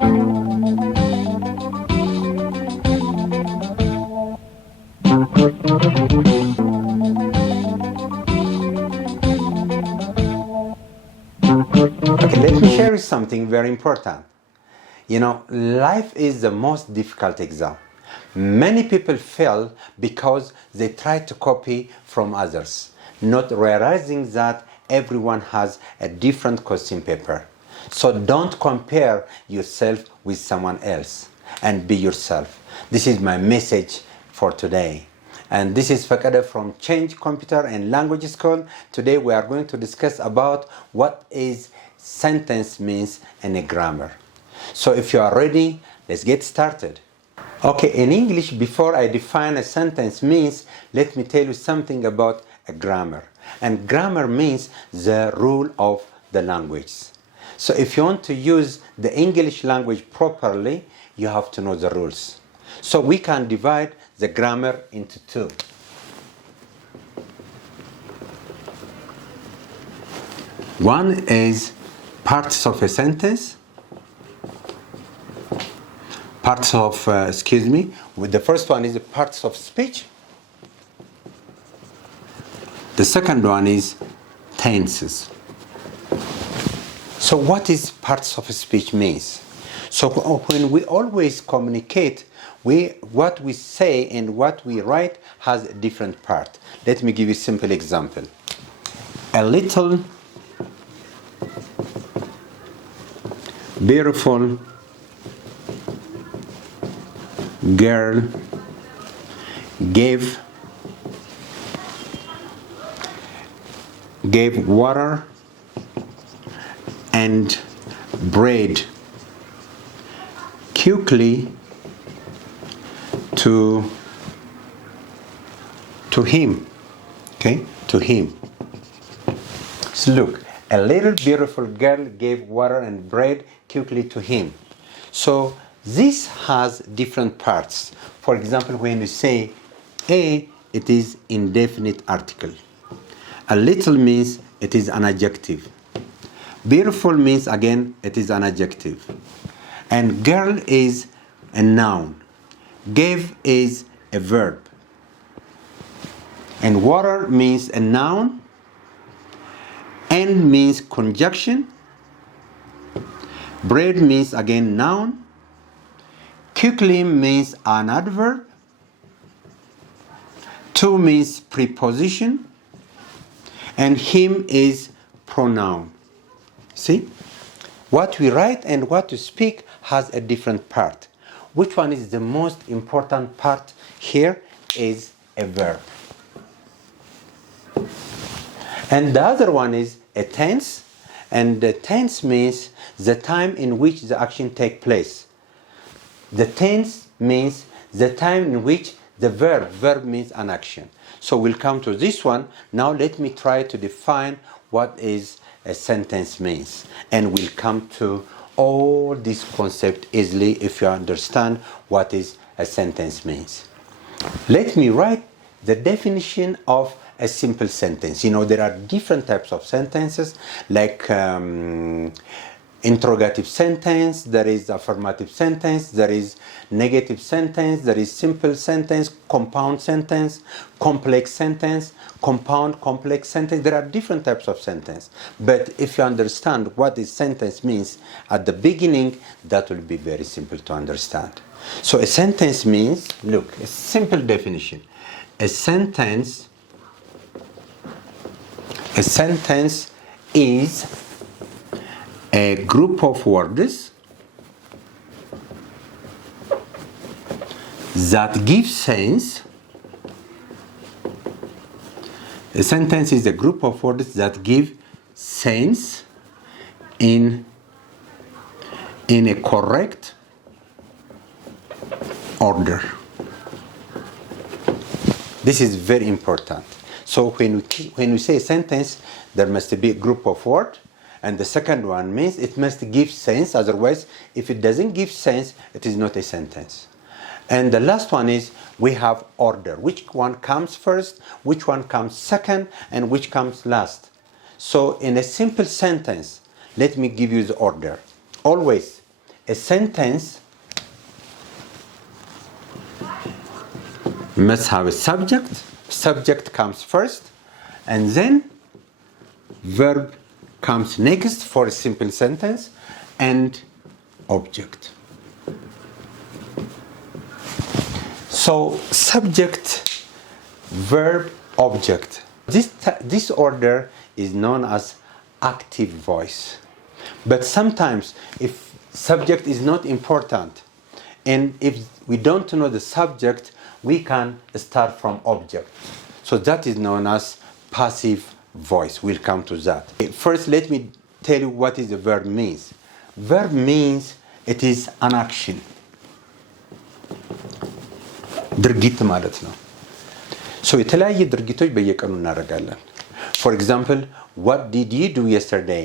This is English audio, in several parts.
Okay, let me share you something very important. You know, life is the most difficult exam. Many people fail because they try to copy from others, not realizing that everyone has a different question paper. So don't compare yourself with someone else and be yourself. This is my message for today. And this is Fakada from Change Computer and Language School. Today we are going to discuss about what is sentence means in a grammar. So if you are ready, let's get started. Okay, in English, before I define a sentence means, let me tell you something about a grammar. And grammar means the rule of the language. So if you want to use the English language properly, you have to know the rules. So we can divide the grammar into two. One is parts of a sentence. The first one is parts of speech. The second one is tenses. So what is parts of speech means? So when we always communicate, what we say and what we write has a different part. Let me give you a simple example. A little beautiful girl gave water and bread quickly to him. Okay, to him. So look, a little beautiful girl gave water and bread quickly to him. So this has different parts. For example, when you say a, it is indefinite article. A little means it is an adjective. Beautiful means again it is an adjective. And girl is a noun. Gave is a verb. And water means a noun. And means conjunction. Bread means again noun. Quickly means an adverb. To means preposition. And him is pronoun. See? What we write and what we speak has a different part. Which one is the most important part here is a verb. And the other one is a tense. And the tense means the time in which the action takes place. The tense means the time in which the verb means an action. So we'll come to this one. Now let me try to define what is a sentence means. And we'll come to all this concept easily if you understand what is a sentence means. Let me write the definition of a simple sentence. You know, there are different types of sentences like interrogative sentence, there is affirmative sentence, there is negative sentence, there is simple sentence, compound sentence, complex sentence, compound complex sentence. There are different types of sentence. But if you understand what this sentence means at the beginning, that will be very simple to understand. So a sentence means, look, a simple definition. A sentence is a group of words that give sense. A sentence is a group of words that give sense in a correct order. This is very important. So when we say a sentence, there must be a group of words. And the second one means it must give sense. Otherwise, if it doesn't give sense, it is not a sentence. And the last one is we have order. Which one comes first, which one comes second, and which comes last. So in a simple sentence, let me give you the order. Always, a sentence must have a subject. Subject comes first, and then verb comes next for a simple sentence, and object. So subject, verb, object. This order is known as active voice. But sometimes if subject is not important, and if we don't know the subject, we can start from object. So that is known as passive voice. We'll come to that. First, let me tell you what is the verb means. Verb means it is an action. ድርጊት ማለት ነው። So የተለያየ ድርጊቶች በየቀኑ እናደርጋለን። For example, what did you do yesterday?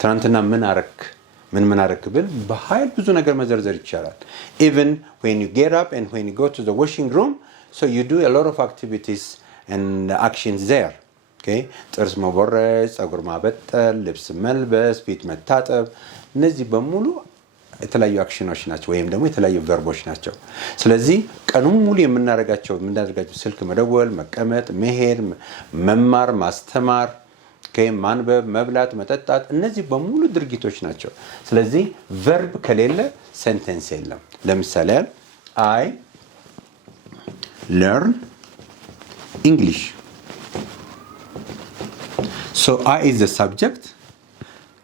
ትናንትና ምን አረክ ብል በኃይል ብዙ ነገር መዘርዘር ይቻላል። Even when you get up and when you go to the washing room, so you do a lot of activities and actions there. Okay? ጥርስ መቦረጭ፣ ፀጉር ማበጠር፣ ልብስ መልበስ፣ ፊት መታጠብ፣ እነዚህ በሙሉ የተለያዩ አክሽኖች ናቸው ወይም ደግሞ የተለያዩ ቨርቦች ናቸው። ስለዚህ ቀኑን ሙሉ የምናደርጋቸው ስልክ መደወል፣ መቀመጥ፣ መሄድ፣ መማር፣ ማስተማር፣ ማንበብ፣ መብላት፣ መጠጣት እነዚህ በሙሉ ድርጊቶች ናቸው። ስለዚህ ቨርብ ከሌለ ሴንተንስ የለም። ለምሳሌ I learn English. So I is the subject,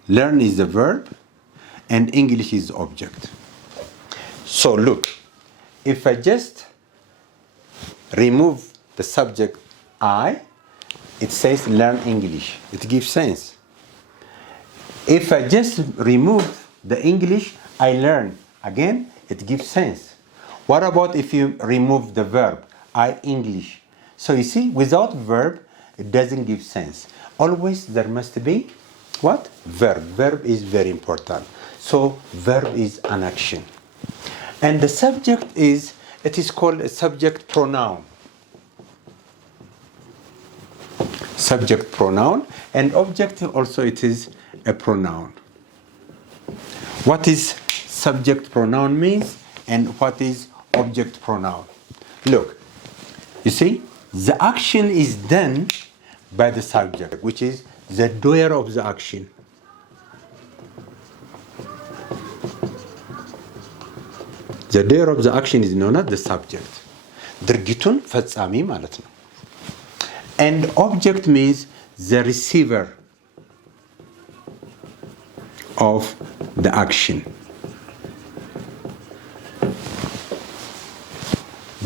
learn is the verb, and English is the object. So look, if I just remove the subject I, it says learn English. It gives sense. If I just remove the English, I learn. Again, it gives sense. What about if you remove the verb I English? So you see, without verb, it doesn't give sense. Always there must be what? Verb. Verb is very important. So verb is an action. And the subject it is called a subject pronoun. Subject pronoun, and object also it is a pronoun. What is subject pronoun means and what is object pronoun? Look, you see, the action is done by the subject, which is the doer of the action. The doer of the action is known as the subject. ድርጊቱን ፈጻሚ ማለት ነው። And object means the receiver of the action.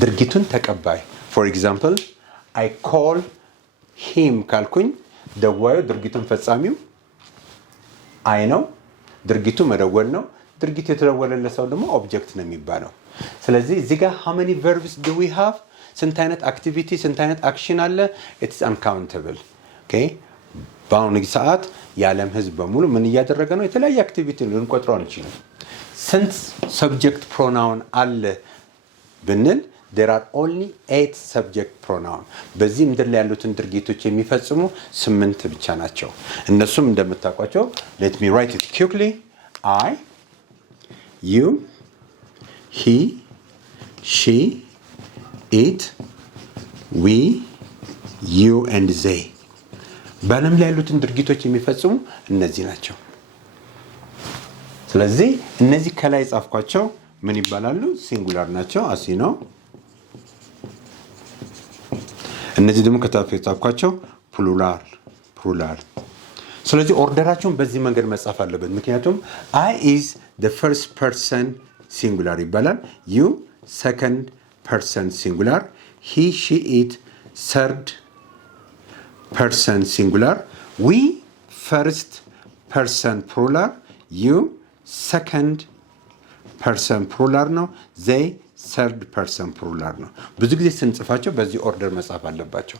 ድርጊቱን ተቀባይ. For example, I call him ካልኩኝ ደዋዩ ድርጊቱን ፈጻሚው I ነው። ድርጊቱ መደወል ነው። ድርጊቱ የተደወለለት ሰው ደግሞ ኦብጀክት ነው የሚባለው። ስለዚህ እዚህ ጋር how many verbs do we have? ስንት አይነት አክቲቪቲ ስንት አይነት አክሽን አለ? It's uncountable. Okay? በአሁኑ ሰዓት የዓለም ህዝብ በሙሉ ምን እያደረገ ነው? የተለያየ አክቲቪቲ ልንቆጥረው አንችልም። ስንት ሰብጀክት ፕሮናውን አለ ብንል there are only 8 subject pronoun. በዚህ ምድር ላይ ያሉትን ድርጊቶች የሚፈጽሙ 8 ብቻ ናቸው። እነሱም እንደምታውቋቸው let me write it quickly. I, you, he, she, it, we, you and they. በዓለም ላይ ያሉትን ድርጊቶች የሚፈጽሙ እነዚህ ናቸው። ስለዚህ እነዚህ ከላይ ጻፍኳቸው ምን ይባላሉ? ሲንጉላር ናቸው as you know. እነዚህ ደግሞ ከታች ጻፍኳቸው ፕሉራል። ስለዚህ ኦርደራቸውን በዚህ መንገድ መጻፍ አለበት። ምክንያቱም I is the first person singular ይባላል። You second person singular. He, she, it third person singular. We first person plural. You second person plural ነው። They third person plural ነው። ብዙ ጊዜ ስንጽፋቸው በዚህ ኦርደር መጻፍ አለባቸው።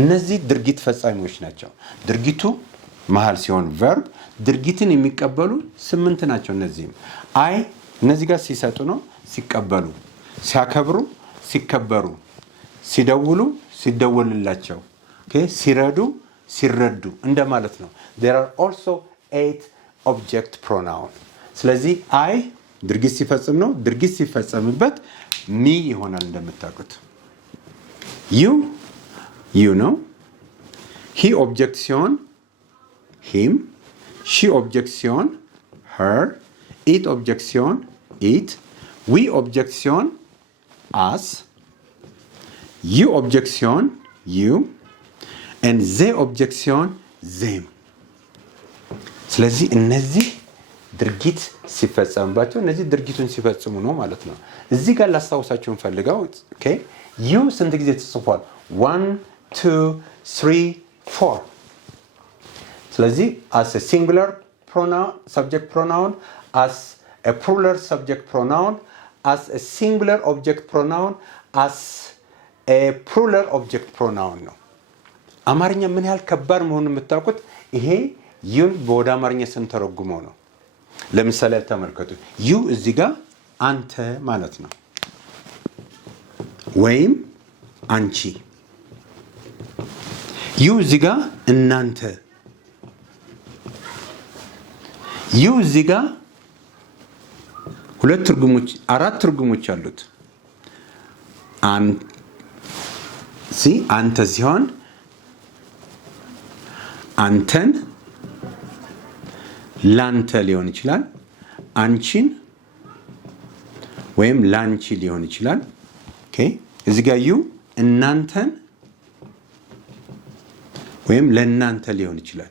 እነዚህ ድርጊት ፈጻሚዎች ናቸው። ድርጊቱ መሃል ሲሆን verb ድርጊትን የሚቀበሉ 8 ናቸው። እነዚህም አይ እነዚህ ጋር ሲሰጡ ነው ሲቀበሉ፣ ሲያከብሩ ሲከበሩ፣ ሲደውሉ ሲደወልላቸው፣ ሲረዱ ሲረዱ እንደማለት ነው። There are also 8 object pronoun. ስለዚህ አይ ድርጊት ሲፈጽም ነው ድርጊት ሲፈጸምበት ሚ ይሆናል እንደምታውቁት you ነው he ኦብጀክት ሲሆን him she ኦብጀክት ሲሆን her it ኦብጀክት ሲሆን it we ኦብጀክት ሲሆን us you ኦብጀክት ሲሆን you and they ኦብጀክት ሲሆን them ስለዚህ እነዚህ ድርጊት ሲፈጸምባቸው እነዚህ ድርጊቱን ሲፈጽሙ ነው ማለት ነው እዚህ ጋር ላስታውሳችሁ ፈልጋው ኦኬ you ስንት ጊዜ ተጽፏል 1 2 3 4 ስለዚህ as a singular pronoun subject pronoun as a plural subject pronoun as a singular object pronoun as a plural object pronoun ነው አማርኛ ምን ያህል ከባድ መሆኑን የምታውቁት ይሄ ዩን በወደ አማርኛ ስንተረጉመው ነው ለምሳሌ ተመልከቱ ዩ እዚህ ጋር አንተ ማለት ነው ወይም አንቺ ዩ እዚህ ጋር እናንተ ዩ እዚህ ጋር ሁለት ትርጉሞች አራት ትርጉሞች አሉት አንተ ሲሆን አንተን ላንተ ሊሆን ይችላል አንቺን ወይም ላንቺ ሊሆን ይችላል ኦኬ እዚህ ጋር ዩ እናንተን ወይም ለናንተ ሊሆን ይችላል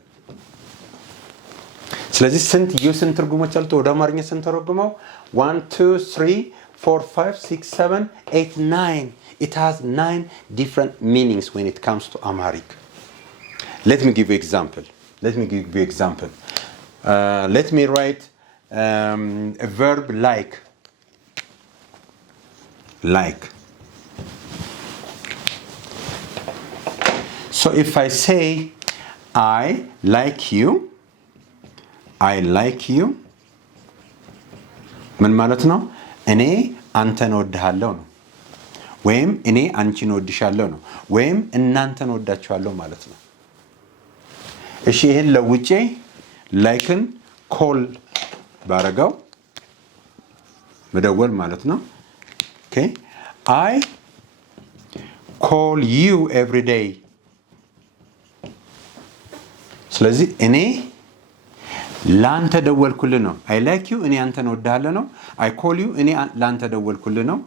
ስለዚህ ስንት ዩ ስንት ትርጉሞች አሉት ወደ አማርኛ ስንተረጉመው 1 2 3 4 5 6 7 8 9 it has 9 different meanings when it comes to Amharic let me give you example let me write a verb like so if I say I like you ምን ማለት ነው እኔ አንተን ወድሃለሁ ነው ወይም እኔ አንቺን ወድሻለሁ ነው ወይም እናንተን ወዳችኋለሁ ማለት ነው እሺ ይሄን ለውጬ ላይክን ኮል ባረጋው መደወል ማለት ነው ኦኬ I call you every day ስለዚህ እኔ ላንተ ደወልኩልህ ነው I like you እኔ አንተን ወድሃለሁ ነው I call you እኔ ላንተ ደወልኩልህ ነው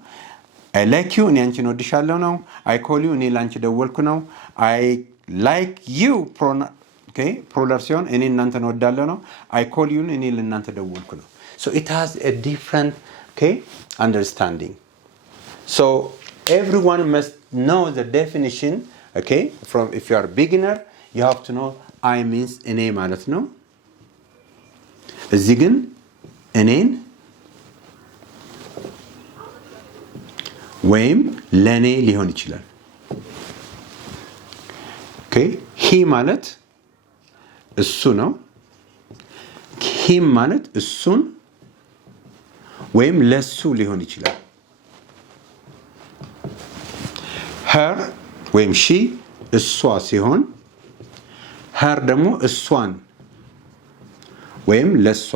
I like you እኔ አንቺን ወድሻለሁ ነው I call you እኔ ላንቺ ደወልኩ ነው I like you okay plural ሲሆን እኔ እናንተን ወዳለሁ ነው I call you እኔ ለእናንተ ደወልኩ ነው so it has a different okay understanding so everyone must know the definition okay from if you are a beginner you have to know I means እኔ ማለት ነው እዚህ ግን እኔን ወይም ለኔ ሊሆን ይችላል okay he ማለት እሱ ነው him ማለት እሱን ወይም ለሱ ሊሆን ይችላል her ወይም she እሷ ሲሆን her ደግሞ እሷን ወይም ለሷ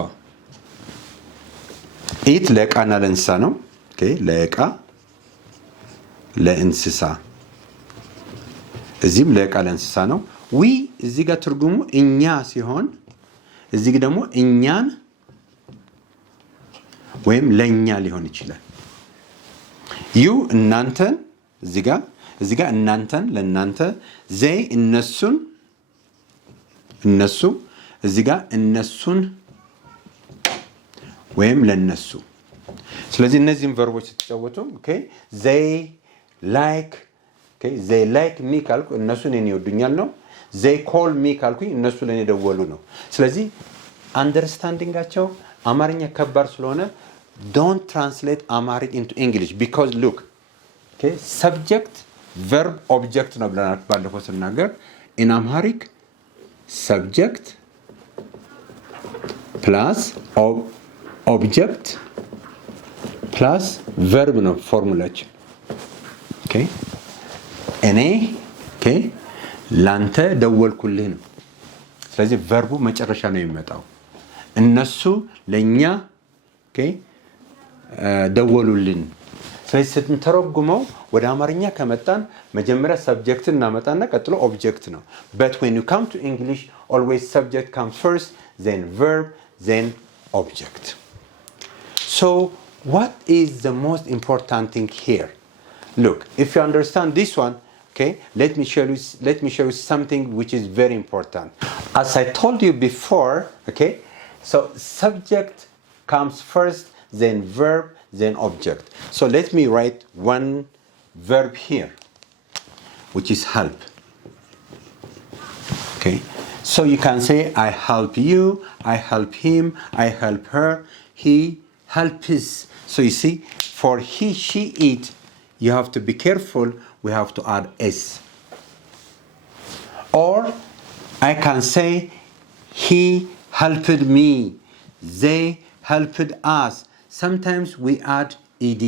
it ለቃና ለእንስሳ ነው okay ለቃ ለእንስሳ እዚህም ለቃ ለእንስሳ ነው we እዚህ ጋር ትርጉሙ እኛ ሲሆን እዚህ ደግሞ እኛን ወይም ለኛ ሊሆን ይችላል you እናንተን እዚህ ጋር እናንተን ለናንተ they እነሱን እነሱ እዚህ ጋር እነሱን ወይም ለነሱ ስለዚህ እነዚህን ቨርቦች ተጫወቱ okay they like okay they like me ካልኩ እነሱ እኔን ይወዱኛል ነው they call me ካልኩ እነሱ ለኔ ደወሉ ነው ስለዚህ አንደርስታንዲንጋቸው አማርኛ ከባድ ስለሆነ don't translate Amharic into English because look okay subject verb object ነው ብለናል ባለፈው ስናገር in Amharic subject plus object plus verb ነው ፎርሙላችን okay እኔ okay ላንተ ደወልኩልህ ነው ስለዚህ verbu መጨረሻ ነው የሚመጣው እነሱ ለኛ ደወሉልን። ስለዚህ ስንተረጉመው ወደ አማርኛ ከመጣን መጀመሪያ ሰብጀክትን እናመጣና ቀጥሎ ኦብጀክት ነው። but when you come to English always subject comes first, then verb, then object. So what is the most important thing here? Look, if you understand this one, let me show you something which is very important. As I told you before, so subject comes first, then verb, then object. So let me write one verb here, which is help. So you can say I help you, I help him, I help her, he helps. So you see, for he, she, it, you have to be careful, we have to add s. Or I can say he helped me, they helped us. Sometimes we add ed.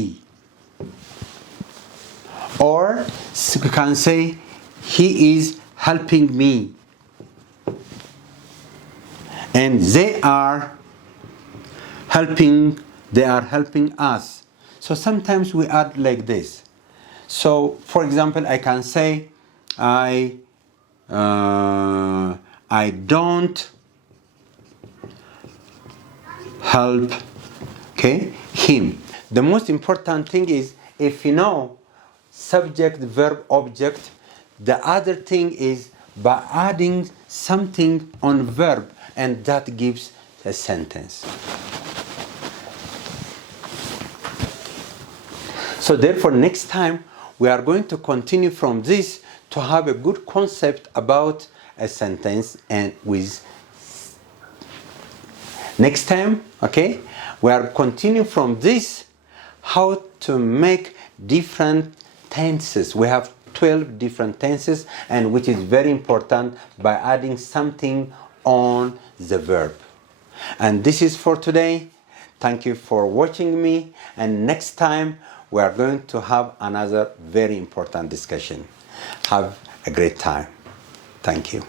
Or we can say he is helping me, and they are helping us. So sometimes we add like this. So for example, I can say I don't help him. The most important thing is, if you know subject, verb, object, the other thing is by adding something on verb, and that gives a sentence. So therefore, next time we are going to continue from this to have a good concept about a sentence, and with next time, we are continuing from this how to make different tenses. We have 12 different tenses, and which is very important by adding something on the verb. And this is for today. Thank you for watching me, and next time we are going to have another very important discussion. Have a great time. Thank you.